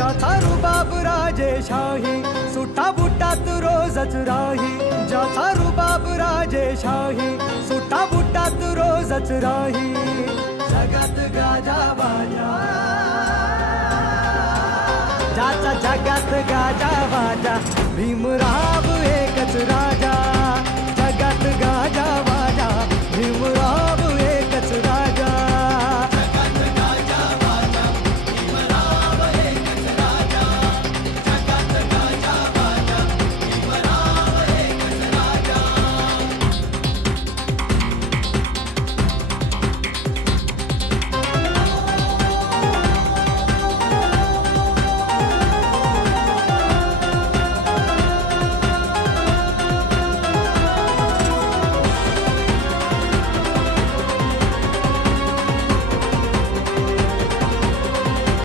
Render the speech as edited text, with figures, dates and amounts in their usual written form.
ज्याचा रुबाब राजेशाही, सुट्टा बुट्टात रोजच राही. ज्याचा रुबाब राजेशाही, सुट्टा बुट्टात रोजच राही. जगात गाजा बाजा, ज्याचा जगात गाजा बाजा, भीमराव एकच राजा.